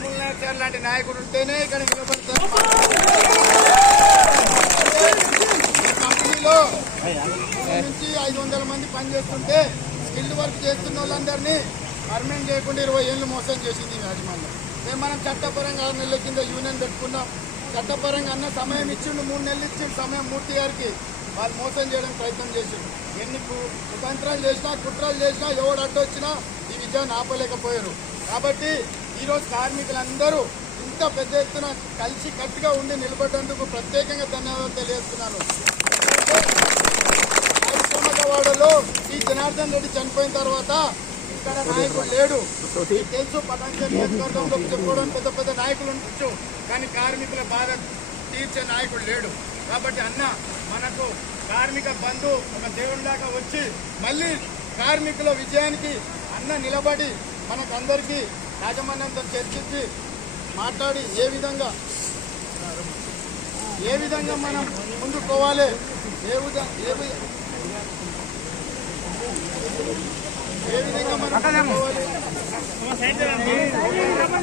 Ramulu Naik sir లాంటి నాయకుడు ఉంటేనే ఇక్కడ నిలబడతారు. కంపెనీలో నుంచి 500 మంది పనిచేస్తుంటే స్కిల్డ్ వర్క్ చేస్తున్న వాళ్ళందరినీ పర్మనెంట్ చేయకుండా 20 ఏళ్ళు మోసం చేసింది యాజమాన్యం. మనం చట్టపరంగా 6 నెలల కింద యూనియన్ పెట్టుకున్నాం. చట్టపరంగా అన్న సమయం ఇచ్చిండు, 3 నెలలు ఇచ్చిండు సమయం మూర్తి గారికి. వాళ్ళు మోసం చేయడానికి ప్రయత్నం చేసిండు. ఎన్ని కుతంత్రాలు చేసినా, కుట్రలు చేసినా, ఎవడు అడ్డొచ్చినా ఈ విజయాన్ని ఆపలేకపోయారు. కాబట్టి ఈరోజు కార్మికులందరూ ఇంత పెద్ద ఎత్తున కలిసి కట్టుగా ఉండి నిలబడ్డందుకు ప్రత్యేకంగా ధన్యవాదాలు తెలియజేస్తున్నాను. వాడలో ఈ జనార్దన్ రెడ్డి చనిపోయిన తర్వాత ఇక్కడ నాయకుడు లేడు. తెలుసు, పటాన్చెరు నియోజకవర్గంలో చెప్పుకోవడం పెద్ద పెద్ద నాయకులు ఉండొచ్చు, కానీ కార్మికుల బాధ తీర్చే నాయకుడు లేడు. కాబట్టి అన్న మనకు కార్మిక బంధు ఒక దేవుడి దాకా వచ్చి మళ్ళీ కార్మికుల విజయానికి అన్న నిలబడి మనకు అందరికీ యాజమాన్యంతో చర్చించి మాట్లాడి ఏ విధంగా మనం ముందుకు పోవాలి, ఏ విధంగా మనం పోవాలి.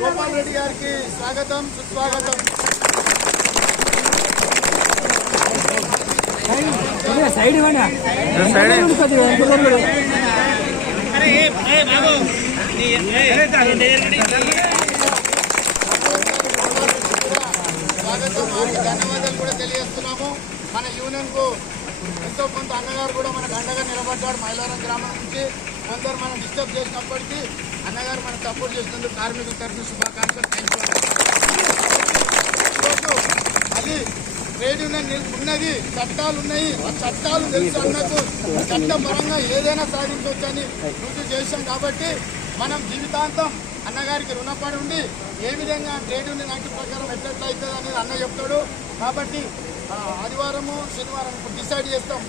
గోపాల్ రెడ్డి గారికి స్వాగతం, సుస్వాగతం. స్వాగతం, వారికి ధన్యవాదాలు కూడా తెలియజేస్తున్నాము. మన యూనియన్ కు ఎంతో కొంత అన్నగారు కూడా మనకు అండగా నిలబడ్డాడు. మైలారం గ్రామం నుంచి కొందరు మనం డిస్టర్బ్ చేసినప్పటికీ అన్నగారు మనకు సపోర్ట్ చేసినందుకు కార్మికుల తరఫున శుభాకాంక్షలు. అది ట్రేడ్ యూనియన్ ఉన్నది, చట్టాలు ఉన్నాయి, ఆ చట్టాలు తెలుసు అన్నకు చట్టపరంగా ఏదైనా సాధించవచ్చని రుజువు చేశాం. కాబట్టి మనం జీవితాంతం అన్నగారికి రుణపడి ఉండి ఏ విధంగా ట్రేడ్ యూనియన్ యాక్ట్ ప్రకారం ఎట్లయితుంది అనేది అన్న చెప్తాడు. కాబట్టి ఆదివారము శనివారం డిసైడ్ చేస్తాం.